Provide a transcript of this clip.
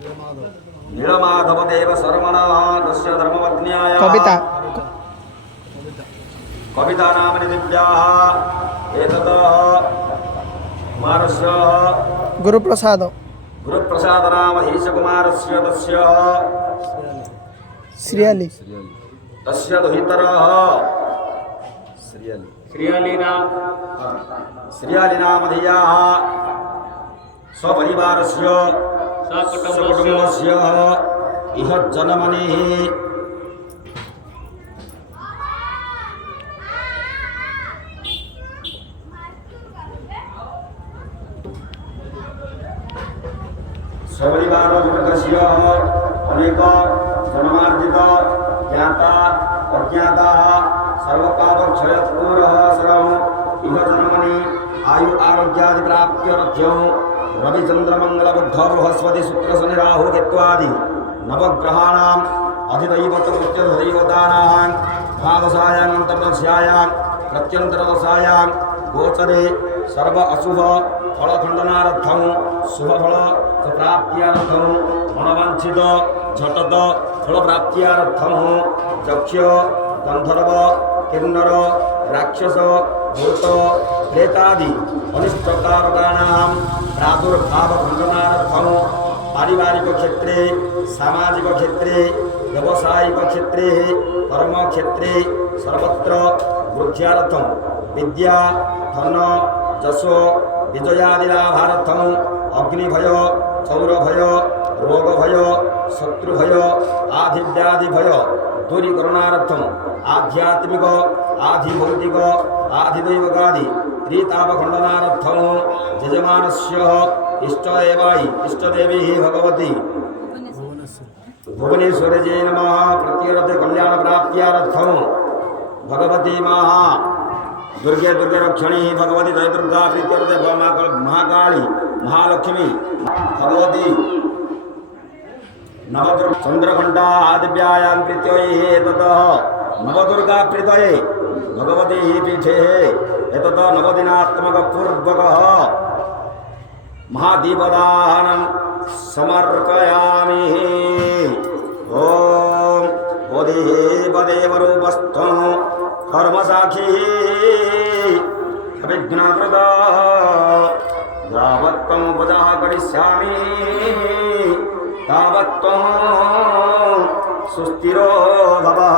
नीलमाधवदेव शर्मणः तस्य धर्मपत्न्याः कविता कविता नामनि दिव्याः एतत् कुमारस्य गुरुप्रसाद नाम ईशकुमारस्य तस्य श्रियाली तस्य दुहितरः श्रियाली नाम धियाः स्वपरिवारस्य सकुटुम्बस्य इह जन्मनिः स्वपरिवारस्य अनेक जन्मार्जित ज्ञाता अज्ञाताः सर्वपापक्षयपूरः सर्वम् इह जन्मनि आयु आरोग्यादि प्राप्त्यर्थं रविचन्द्रमङ्गलबुद्ध बृहस्पति शुक्र शनि राहु केत्वादि नवग्रहाणाम् अधिदैवतकृत्यदैवतानां द्वादशायाम् अन्तर्दशायाम् प्रत्यन्तरदशायाम् गोचरे सर्व अशुभ फलखण्डनार्थं शुभफल प्राप्त्यार्थं मनवाञ्छित झटत फलप्राप्त्यार्थं यक्ष गन्धर्व किन्नर राक्षस भूत प्रेतादि अनिष्टकारकाणां प्रादुर्भावखण्डनार्थं पारिवारिक क्षेत्रे सामाजिक क्षेत्रे व्यावसायिक क्षेत्रे कर्म क्षेत्रे सर्वत्र वृद्ध्यार्थं विद्या धन जशो विजयादिलाभार्थं अग्निभय चौरभय रोगभय शत्रुभय आधिव्याधिभय दूरीकरणार्थं आध्यात्मिक आधिभौतिक आधिदैवगादि त्रितापखण्डनार्थं यजमानस्य इष्टदेवी भगवती भुवनेश्वरजे नमः प्रत्यर्थ कल्याण प्राप्त्यार्थं भगवती दुर्गे रक्षणी भगवती जय दुर्गा प्रीत्यर्थे महाकाली महालक्ष्मी भगवती नवदुर्गा चंद्रघंटा आदिव्यायां प्रीत्यै ततः नवदुर्गा प्रीतये भगवती पीठे एतत् नवदिनात्मकपूर्वकः महादीपदानं समर्पयामि। ओम बोधिदेवरूपस्थं कर्मसाक्षी अभिज्ञाकृत यावत्त्वं पूजाः करिष्यामि तावत्त्वं सुस्थिरो भवः।